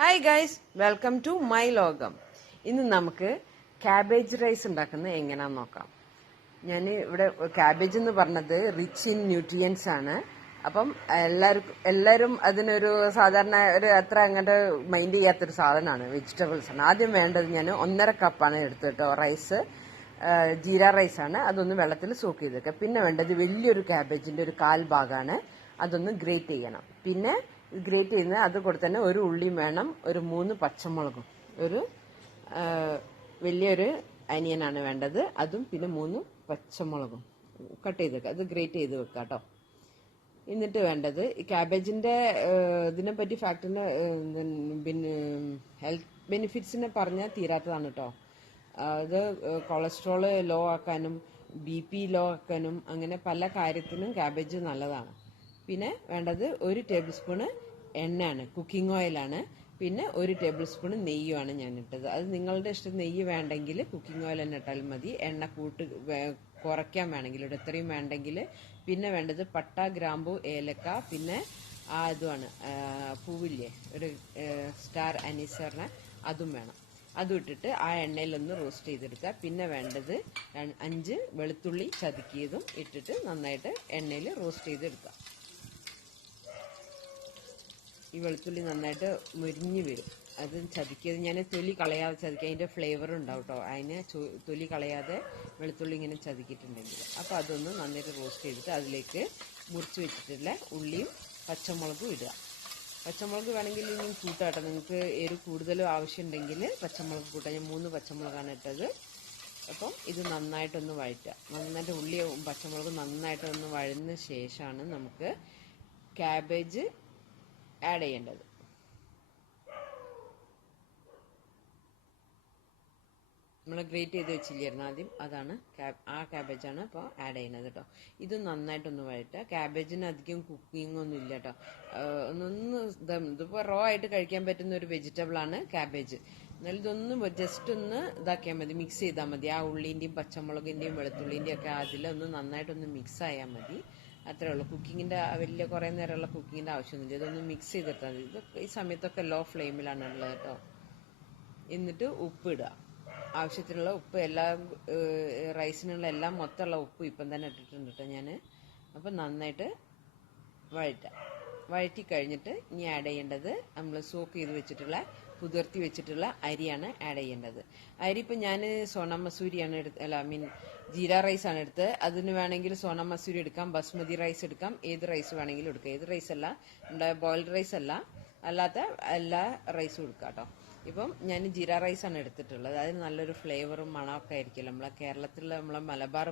Hi guys, welcome to my ലോകം. ഇന്ന് നമുക്ക് ക്യാബേജ് റൈസ് ഉണ്ടാക്കുന്നത് എങ്ങനെയാന്ന് നോക്കാം. ഞാൻ ഇവിടെ ക്യാബേജ് എന്ന് പറഞ്ഞത് റിച്ച് ഇൻ ന്യൂട്രിയൻസ് ആണ്. അപ്പം എല്ലാവരും അതിനൊരു സാധാരണ ഒരു അത്ര അങ്ങോട്ട് മൈൻഡ് ചെയ്യാത്തൊരു സാധനമാണ്, വെജിറ്റബിൾസ് ആണ്. ആദ്യം വേണ്ടത് ഞാൻ 1.5 കപ്പാണ് എടുത്തിട്ടോ റൈസ്, ജീര റൈസാണ്. അതൊന്ന് വെള്ളത്തിൽ സോക്ക് ചെയ്ത് വെക്കുക. പിന്നെ വേണ്ടത് വലിയൊരു ക്യാബേജിൻ്റെ ഒരു 1/4 ഭാഗമാണ്, അതൊന്ന് ഗ്രേറ്റ് ചെയ്യണം. പിന്നെ ഗ്രേറ്റ് ചെയ്യുന്നത് അത് കൂടെ തന്നെ ഒരു ഉള്ളിയും വേണം, ഒരു 3 പച്ചമുളകും, ഒരു വലിയൊരു അനിയനാണ് വേണ്ടത്, അതും പിന്നെ 3 പച്ചമുളകും കട്ട് ചെയ്ത് വെക്കുക. അത് ഗ്രേറ്റ് ചെയ്ത് വെക്കുക കേട്ടോ. എന്നിട്ട് വേണ്ടത് ഈ ക്യാബേജിന്റെ ഇതിനെപ്പറ്റി ഫാക്ടിന്റെ പിന്നെ ഹെൽത്ത് ബെനിഫിറ്റ്സിനെ പറഞ്ഞാൽ തീരാത്തതാണ് കേട്ടോ. അത് കൊളസ്ട്രോള് ലോ ആക്കാനും BP ലോ ആക്കാനും അങ്ങനെ പല കാര്യത്തിനും ക്യാബേജ് നല്ലതാണ്. പിന്നെ വേണ്ടത് 1 ടേബിൾ സ്പൂണ് എണ്ണയാണ്, കുക്കിംഗ് ഓയിലാണ്. പിന്നെ 1 ടേബിൾ സ്പൂൺ നെയ്യുമാണ് ഞാൻ ഇട്ടത്. അത് നിങ്ങളുടെ ഇഷ്ടം, നെയ്യ് വേണ്ടെങ്കിൽ കുക്കിംഗ് ഓയിൽ തന്നെ ഇട്ടാലും മതി. എണ്ണ കുറയ്ക്കാൻ വേണമെങ്കിൽ ഇത്രയും വേണ്ടെങ്കിൽ. പിന്നെ വേണ്ടത് പട്ട, ഗ്രാമ്പു, ഏലക്ക, പിന്നെ ഇതുമാണ് പൂവില്ലേ, ഒരു സ്റ്റാർ അനീസറിന്, അതും വേണം. അതും ഇട്ടിട്ട് ആ എണ്ണയിലൊന്ന് റോസ്റ്റ് ചെയ്തെടുക്കുക. പിന്നെ വേണ്ടത് 5 വെളുത്തുള്ളി ചതുക്കിയതും ഇട്ടിട്ട് നന്നായിട്ട് എണ്ണയിൽ റോസ്റ്റ് ചെയ്തെടുക്കുക. ഈ വെളുത്തുള്ളി നന്നായിട്ട് മുരിഞ്ഞ് വരും. അത് ചതിക്കിയത് ഞാൻ തൊലി കളയാതെ ചതിക്കുക, അതിൻ്റെ ഫ്ലേവർ ഉണ്ടാവും കേട്ടോ. അതിന് തൊലി കളയാതെ വെളുത്തുള്ളി ഇങ്ങനെ ചതിക്കിയിട്ടുണ്ടെങ്കിൽ. അപ്പോൾ അതൊന്ന് നന്നായിട്ട് റോസ്റ്റ് ചെയ്തിട്ട് അതിലേക്ക് മുറിച്ച് വെച്ചിട്ടുള്ള ഉള്ളിയും പച്ചമുളകും ഇടുക. പച്ചമുളക് വേണമെങ്കിൽ ഇനി കൂട്ടാട്ടോ, നിങ്ങൾക്ക് എരിവ് കൂടുതലും ആവശ്യമുണ്ടെങ്കിൽ പച്ചമുളക് കൂട്ടാം. ഞാൻ 3 പച്ചമുളകാണ് ഇട്ടത്. അപ്പം ഇത് നന്നായിട്ടൊന്ന് വഴറ്റുക. നന്നായിട്ട് ഉള്ളിയും പച്ചമുളകും നന്നായിട്ടൊന്ന് വഴന്ന ശേഷമാണ് നമുക്ക് ക്യാബേജ് ആഡ് ചെയ്യേണ്ടത്. നമ്മൾ ഗ്രേറ്റ് ചെയ്ത് വെച്ചില്ലായിരുന്നു ആദ്യം, അതാണ് ആ ക്യാബേജാണ് ഇപ്പോൾ ആഡ് ചെയ്യുന്നത് കേട്ടോ. ഇത് നന്നായിട്ടൊന്ന് വഴറ്റുക. ക്യാബേജിന് അധികം കുക്കിംഗ് ഒന്നും ഇല്ല കേട്ടോ. ഇതിപ്പോൾ റോ ആയിട്ട് കഴിക്കാൻ പറ്റുന്ന ഒരു വെജിറ്റബിൾ ആണ് ക്യാബേജ്. എന്നാലും ഇതൊന്ന് ജസ്റ്റ് ഒന്ന് ഇതാക്കിയാൽ മതി, മിക്സ് ചെയ്താൽ മതി. ആ ഉള്ളിൻ്റെയും പച്ചമുളകിൻ്റെയും വെളുത്തുള്ളിൻ്റെയും ഒക്കെ അതിലൊന്ന് നന്നായിട്ടൊന്ന് മിക്സ് ആയാൽ മതി. അത്രേ ഉള്ളൂ. കുക്കിങ്ങിൻ്റെ വലിയ കുറേ നേരമുള്ള കുക്കിങ്ങിൻ്റെ ആവശ്യമൊന്നുമില്ല. ഇതൊന്ന് മിക്സ് ചെയ്തിട്ടാൽ മതി. ഇത് ഈ സമയത്തൊക്കെ ലോ ഫ്ലെയിമിലാണ് ഉള്ളത് കേട്ടോ. എന്നിട്ട് ഉപ്പ് ഇടുക, ആവശ്യത്തിനുള്ള ഉപ്പ്. എല്ലാ റൈസിനുള്ള എല്ലാം മൊത്തമുള്ള ഉപ്പ് ഇപ്പം തന്നെ ഇട്ടിട്ടുണ്ട് കേട്ടോ ഞാൻ. അപ്പം നന്നായിട്ട് വഴറ്റി കഴിഞ്ഞിട്ട് ഇനി ആഡ് ചെയ്യേണ്ടത് നമ്മൾ സോക്ക് ചെയ്ത് വെച്ചിട്ടുള്ള കുതിർത്തി വെച്ചിട്ടുള്ള അരിയാണ് ആഡ് ചെയ്യേണ്ടത്. അരി ഇപ്പം ഞാൻ സോന മസൂരിയാണ് ജീര റൈസാണ് എടുത്തത്. അതിന് വേണമെങ്കിൽ സോന മസൂരി എടുക്കാം, ബസ്മതി റൈസ് എടുക്കാം, ഏത് റൈസ് വേണമെങ്കിലും എടുക്കാം. ഏത് റൈസ് അല്ല, നമ്മുടെ ബോയിൽഡ് റൈസ് അല്ല, അല്ലാത്ത എല്ലാ റൈസും എടുക്കാം കേട്ടോ. ഇപ്പം ഞാൻ ജീര റൈസാണ് എടുത്തിട്ടുള്ളത്. അതിന് നല്ലൊരു ഫ്ലേവറും മണമൊക്കെ ആയിരിക്കുമല്ലോ. നമ്മളെ കേരളത്തിലുള്ള നമ്മളെ മലബാർ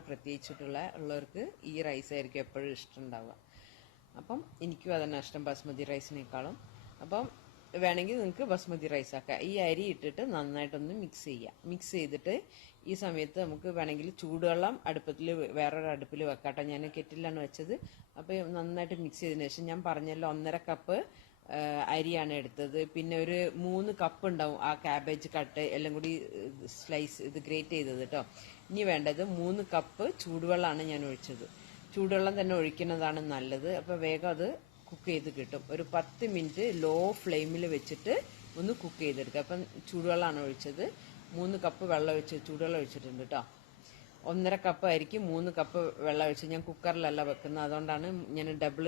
ഉള്ളവർക്ക് ഈ റൈസ് ആയിരിക്കും എപ്പോഴും ഇഷ്ടം ഉണ്ടാവുക. അപ്പം എനിക്കും അതന്നെ ഇഷ്ടം, ബസ്മതി റൈസിനേക്കാളും. അപ്പം വേണമെങ്കിൽ നിങ്ങൾക്ക് ബസ്മതി റൈസ് ആക്കാം. ഈ അരി ഇട്ടിട്ട് നന്നായിട്ടൊന്ന് മിക്സ് ചെയ്യുക. മിക്സ് ചെയ്തിട്ട് ഈ സമയത്ത് നമുക്ക് വേണമെങ്കിൽ ചൂടുവെള്ളം വേറൊരു അടുപ്പിൽ വെക്കാട്ടോ. ഞാൻ കെറ്റിലാണ് വെച്ചത്. അപ്പോൾ നന്നായിട്ട് മിക്സ് ചെയ്തതിന് ശേഷം ഞാൻ പറഞ്ഞല്ലോ 1.5 കപ്പ് അരിയാണ് എടുത്തത്. പിന്നെ ഒരു 3 കപ്പ് ഉണ്ടാവും ആ ക്യാബേജ് കട്ട് എല്ലാം കൂടി സ്ലൈസ് ഇത് ഗ്രേറ്റ് ചെയ്തത് കേട്ടോ. ഇനി വേണ്ടത് 3 കപ്പ് ചൂടുവെള്ളമാണ് ഞാൻ ഒഴിച്ചത്. ചൂടുവെള്ളം തന്നെ ഒഴിക്കുന്നതാണ് നല്ലത്. അപ്പോൾ വേഗം അത് കുക്ക് ചെയ്ത് കിട്ടും. ഒരു 10 മിനിറ്റ് ലോ ഫ്ലെയിമിൽ വെച്ചിട്ട് ഒന്ന് കുക്ക് ചെയ്തെടുക്കുക. അപ്പം ചൂടുവെള്ളമാണ് ഒഴിച്ചത്. 3 കപ്പ് വെള്ളം ചൂടുവെള്ളം ഒഴിച്ചിട്ടുണ്ട് കേട്ടോ. 1.5 കപ്പ് അരിക്ക് 3 കപ്പ് വെള്ളം ഒഴിച്ച്, ഞാൻ കുക്കറിലല്ല വെക്കുന്നത്, അതുകൊണ്ടാണ് ഞാൻ ഡബിൾ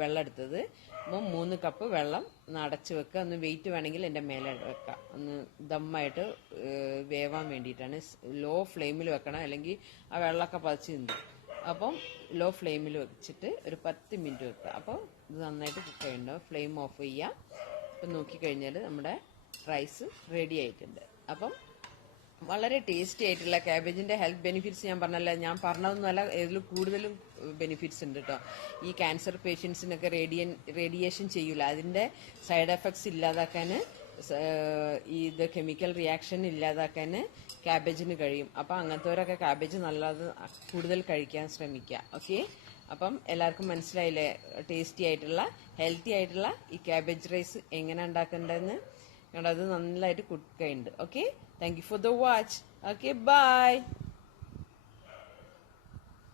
വെള്ളം എടുത്തത്. അപ്പോൾ 3 കപ്പ് വെള്ളം അടച്ച് വെക്കുക. ഒന്ന് വെയിറ്റ് വേണമെങ്കിൽ എൻ്റെ മേലെ വെക്കാം, ഒന്ന് ദമ്മായിട്ട് വേവാൻ വേണ്ടിയിട്ടാണ്. ലോ ഫ്ലെയിമിൽ വെക്കണം, അല്ലെങ്കിൽ ആ വെള്ളമൊക്കെ പതിച്ച് നിന്നു. അപ്പം ലോ ഫ്ലെയിമിൽ വെച്ചിട്ട് ഒരു 10 മിനിറ്റ് വെക്കുക. അപ്പോൾ ഇത് നന്നായിട്ട് കുക്ക് ചെയ്യുന്നുണ്ടാവും. ഫ്ലെയിം ഓഫ് ചെയ്യുക. അപ്പം നോക്കിക്കഴിഞ്ഞാൽ നമ്മുടെ റൈസ് റെഡി ആയിട്ടുണ്ട്. അപ്പം വളരെ ടേസ്റ്റി ആയിട്ടുള്ള ക്യാബേജിന്റെ ഹെൽത്ത് ബെനിഫിറ്റ്സ് ഞാൻ പറഞ്ഞല്ല, ഞാൻ പറഞ്ഞതൊന്നുമല്ല, ഇതിൽ കൂടുതലും ബെനിഫിറ്റ്സ് ഉണ്ട് കേട്ടോ. ഈ ക്യാൻസർ പേഷ്യൻസിനൊക്കെ റേഡിയേഷൻ ചെയ്യൂല, അതിന്റെ സൈഡ് എഫക്ട്സ് ഇല്ലാതാക്കാൻ, ഇത് കെമിക്കൽ റിയാക്ഷൻ ഇല്ലാതാക്കാൻ ക്യാബേജിന് കഴിയും. അപ്പം അങ്ങനത്തെവരൊക്കെ ക്യാബേജ് നല്ലത് കൂടുതൽ കഴിക്കാൻ ശ്രമിക്കുക. ഓക്കെ, അപ്പം എല്ലാവർക്കും മനസ്സിലായില്ലേ ടേസ്റ്റി ആയിട്ടുള്ള ഹെൽത്തി ആയിട്ടുള്ള ഈ ക്യാബേജ് റൈസ് എങ്ങനെ ഉണ്ടാക്കേണ്ടതെന്ന്? അത് നന്നായിട്ട് കുക്ക് ചെയ്യുന്നുണ്ട്. Okay, thank you for the watch. Okay, by.